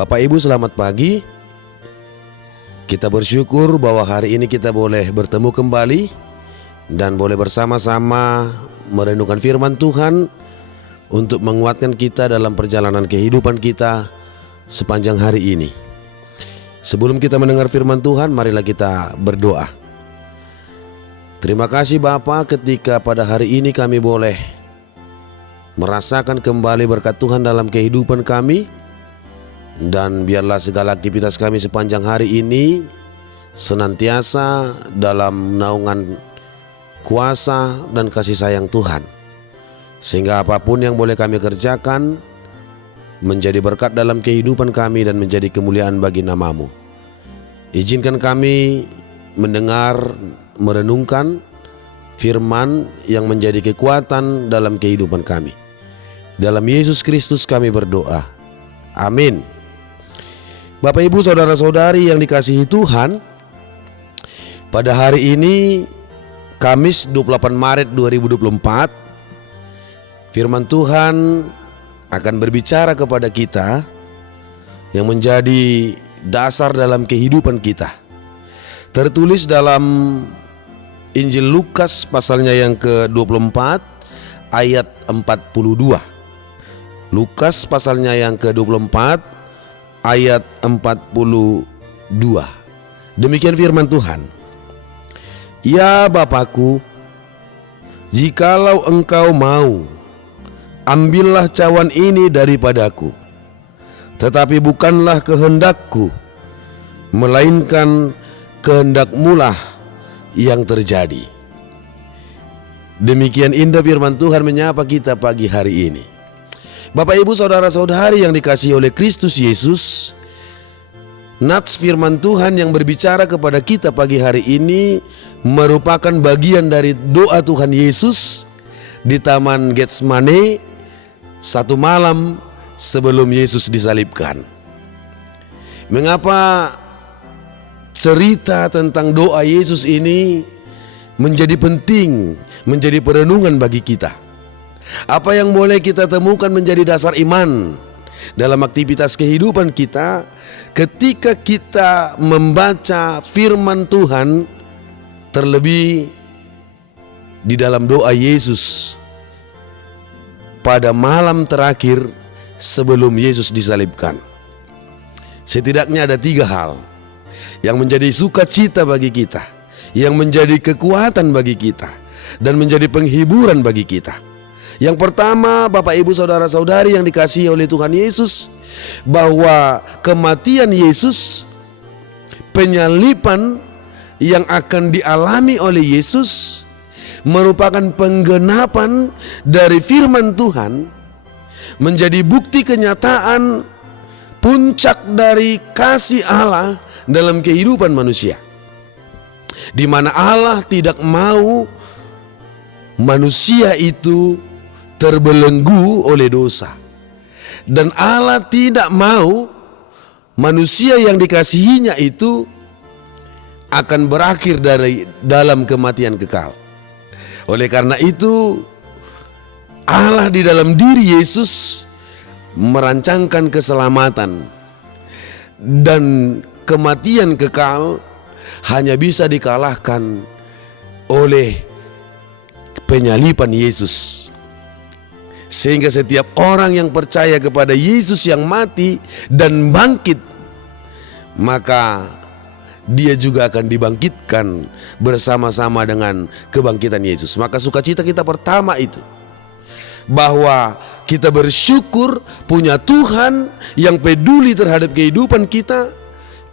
Bapak Ibu, selamat pagi. Kita bersyukur bahwa hari ini kita boleh bertemu kembali dan boleh bersama-sama merenungkan firman Tuhan untuk menguatkan kita dalam perjalanan kehidupan kita sepanjang hari ini. Sebelum kita mendengar firman Tuhan, marilah kita berdoa. Terima kasih Bapa, ketika pada hari ini kami boleh merasakan kembali berkat Tuhan dalam kehidupan kami. Dan biarlah segala aktivitas kami sepanjang hari ini senantiasa dalam naungan kuasa dan kasih sayang Tuhan, sehingga apapun yang boleh kami kerjakan menjadi berkat dalam kehidupan kami dan menjadi kemuliaan bagi nama-Mu. Izinkan kami mendengar, merenungkan firman yang menjadi kekuatan dalam kehidupan kami. Dalam Yesus Kristus kami berdoa. Amin. Bapak Ibu saudara-saudari yang dikasihi Tuhan, pada hari ini Kamis 28 Maret 2024, firman Tuhan akan berbicara kepada kita yang menjadi dasar dalam kehidupan kita. Tertulis dalam Injil Lukas pasalnya yang ke-24 ayat 42. Lukas pasalnya yang ke-24 ayat 42. Demikian firman Tuhan. Ya Bapakku, jikalau engkau mau, ambillah cawan ini daripadaku. Tetapi bukanlah kehendakku, melainkan kehendak-Mu-lah yang terjadi. Demikian indah firman Tuhan menyapa kita pagi hari ini. Bapak Ibu saudara-saudari yang dikasihi oleh Kristus Yesus, nats firman Tuhan yang berbicara kepada kita pagi hari ini merupakan bagian dari doa Tuhan Yesus di Taman Getsemane satu malam sebelum Yesus disalibkan. Mengapa cerita tentang doa Yesus ini menjadi penting, menjadi perenungan bagi kita? Apa yang boleh kita temukan menjadi dasar iman dalam aktivitas kehidupan kita ketika kita membaca firman Tuhan, terlebih di dalam doa Yesus pada malam terakhir sebelum Yesus disalibkan. Setidaknya ada 3 hal yang menjadi sukacita bagi kita, yang menjadi kekuatan bagi kita, dan menjadi penghiburan bagi kita. Yang pertama, Bapak Ibu saudara-saudari yang dikasihi oleh Tuhan Yesus, bahwa kematian Yesus, penyaliban yang akan dialami oleh Yesus merupakan penggenapan dari firman Tuhan, menjadi bukti kenyataan puncak dari kasih Allah dalam kehidupan manusia, di mana Allah tidak mau manusia itu terbelenggu oleh dosa, dan Allah tidak mau manusia yang dikasihinya itu akan berakhir dalam kematian kekal. Oleh karena itu, Allah di dalam diri Yesus merancangkan keselamatan, dan kematian kekal hanya bisa dikalahkan oleh penyaliban Yesus. Sehingga setiap orang yang percaya kepada Yesus yang mati dan bangkit, maka dia juga akan dibangkitkan bersama-sama dengan kebangkitan Yesus. Maka sukacita kita pertama itu, bahwa kita bersyukur punya Tuhan yang peduli terhadap kehidupan kita.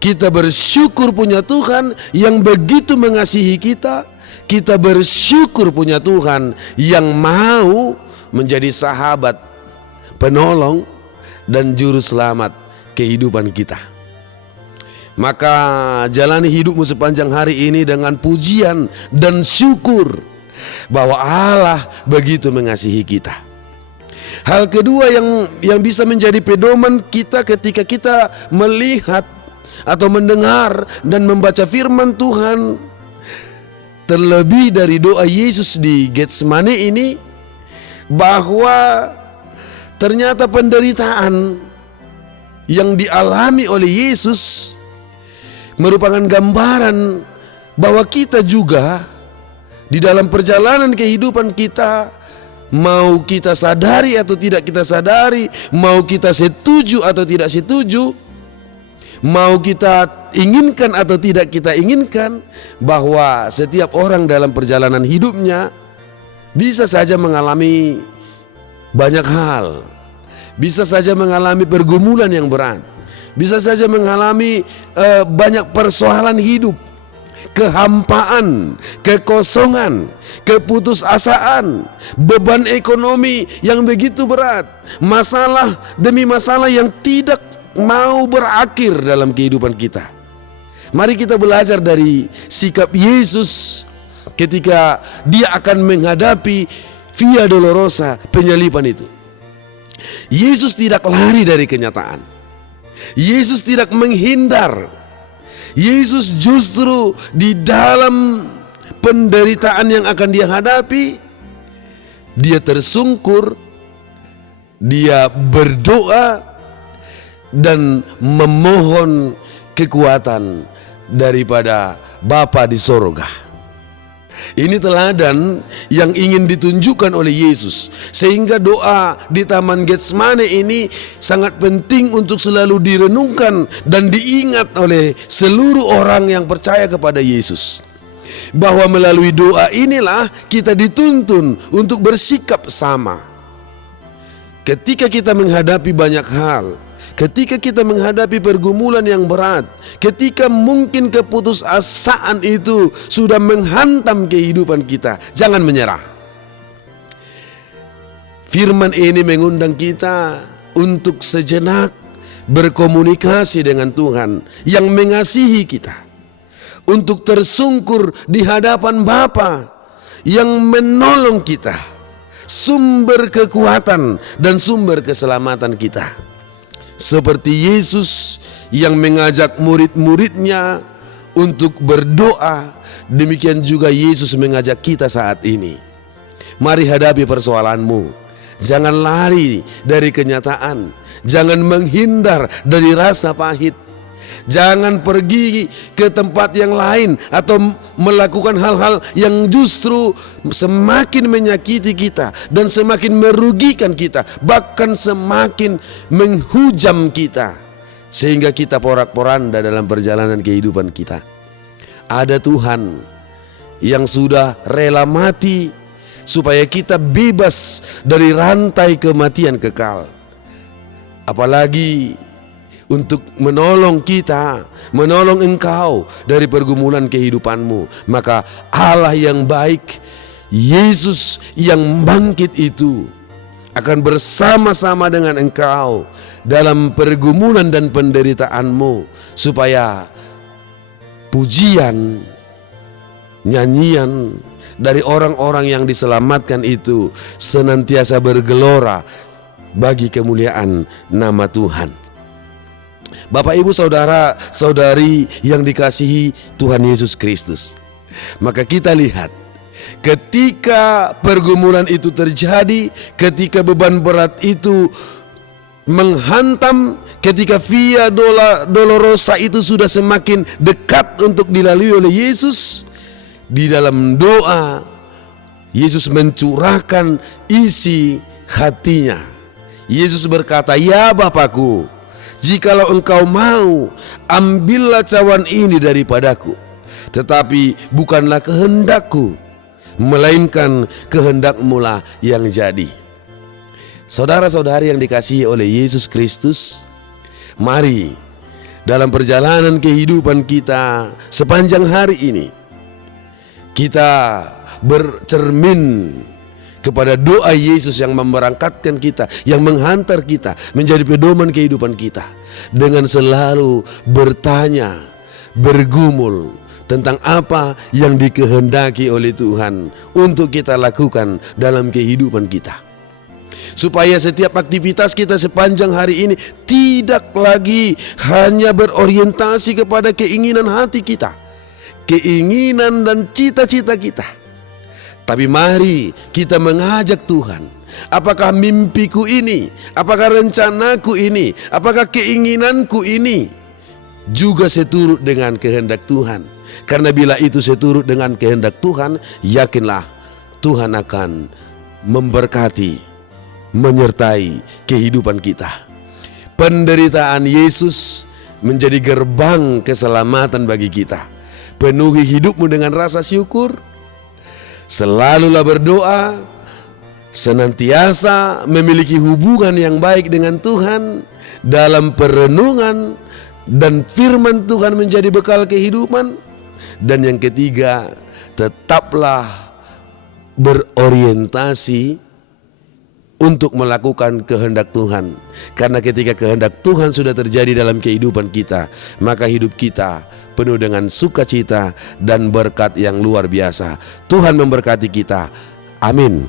Kita bersyukur punya Tuhan yang begitu mengasihi kita. Kita bersyukur punya Tuhan yang mau menjadi sahabat, penolong, dan juru selamat kehidupan kita. Maka jalani hidupmu sepanjang hari ini dengan pujian dan syukur bahwa Allah begitu mengasihi kita. Hal kedua yang bisa menjadi pedoman kita ketika kita melihat atau mendengar dan membaca firman Tuhan, terlebih dari doa Yesus di Getsemane ini, bahwa ternyata penderitaan yang dialami oleh Yesus merupakan gambaran bahwa kita juga di dalam perjalanan kehidupan kita, mau kita sadari atau tidak kita sadari, mau kita setuju atau tidak setuju, mau kita inginkan atau tidak kita inginkan, bahwa setiap orang dalam perjalanan hidupnya bisa saja mengalami banyak hal, bisa saja mengalami pergumulan yang berat, bisa saja mengalami banyak persoalan hidup, kehampaan, kekosongan, keputusasaan, beban ekonomi yang begitu berat, masalah demi masalah yang tidak mau berakhir dalam kehidupan kita. Mari kita belajar dari sikap Yesus ketika dia akan menghadapi Via Dolorosa, penyaliban itu. Yesus tidak lari dari kenyataan. Yesus tidak menghindar. Yesus justru di dalam penderitaan yang akan dia hadapi, dia tersungkur, dia berdoa dan memohon kekuatan daripada Bapa di sorga. Ini teladan yang ingin ditunjukkan oleh Yesus, sehingga doa di Taman Getsemane ini sangat penting untuk selalu direnungkan dan diingat oleh seluruh orang yang percaya kepada Yesus, bahwa melalui doa inilah kita dituntun untuk bersikap sama. Ketika kita menghadapi banyak hal, ketika kita menghadapi pergumulan yang berat, ketika mungkin keputusasaan itu sudah menghantam kehidupan kita, jangan menyerah. Firman ini mengundang kita untuk sejenak berkomunikasi dengan Tuhan yang mengasihi kita, untuk tersungkur di hadapan Bapa yang menolong kita, sumber kekuatan dan sumber keselamatan kita. Seperti Yesus yang mengajak murid-muridnya untuk berdoa, demikian juga Yesus mengajak kita saat ini. Mari hadapi persoalanmu. Jangan lari dari kenyataan. Jangan menghindar dari rasa pahit. Jangan pergi ke tempat yang lain atau melakukan hal-hal yang justru semakin menyakiti kita dan semakin merugikan kita, bahkan semakin menghujam kita, sehingga kita porak-poranda dalam perjalanan kehidupan kita. Ada Tuhan yang sudah rela mati supaya kita bebas dari rantai kematian kekal. Apalagi untuk menolong kita, menolong engkau dari pergumulan kehidupanmu. Maka Allah yang baik, Yesus yang bangkit itu akan bersama-sama dengan engkau dalam pergumulan dan penderitaanmu, supaya pujian, nyanyian dari orang-orang yang diselamatkan itu senantiasa bergelora bagi kemuliaan nama Tuhan. Bapak, Ibu, Saudara, Saudari yang dikasihi Tuhan Yesus Kristus, maka kita lihat ketika pergumulan itu terjadi, ketika beban berat itu menghantam, ketika Via Dolorosa itu sudah semakin dekat untuk dilalui oleh Yesus, di dalam doa Yesus mencurahkan isi hatinya. Yesus berkata, "Ya Bapakku, jikalau engkau mau, ambillah cawan ini daripadaku, tetapi bukanlah kehendakku, melainkan kehendakmu lah yang jadi." Saudara-saudari yang dikasihi oleh Yesus Kristus, mari dalam perjalanan kehidupan kita sepanjang hari ini, kita bercermin kepada doa Yesus yang memberangkatkan kita, yang menghantar kita menjadi pedoman kehidupan kita, dengan selalu bertanya, bergumul tentang apa yang dikehendaki oleh Tuhan untuk kita lakukan dalam kehidupan kita, supaya setiap aktivitas kita sepanjang hari ini tidak lagi hanya berorientasi kepada keinginan hati kita, keinginan dan cita-cita kita, tapi mari kita mengajak Tuhan Apakah mimpiku ini, apakah rencanaku ini, apakah keinginanku ini juga seturut dengan kehendak Tuhan? Karena bila itu seturut dengan kehendak Tuhan, yakinlah Tuhan akan memberkati, menyertai kehidupan kita. Penderitaan Yesus menjadi gerbang keselamatan bagi kita. Penuhi hidupmu dengan rasa syukur, selalulah berdoa, senantiasa memiliki hubungan yang baik dengan Tuhan, dalam perenungan dan firman Tuhan menjadi bekal kehidupan. Dan yang ketiga, tetaplah berorientasi untuk melakukan kehendak Tuhan. Karena ketika kehendak Tuhan sudah terjadi dalam kehidupan kita, maka hidup kita penuh dengan sukacita dan berkat yang luar biasa. Tuhan memberkati kita. Amin.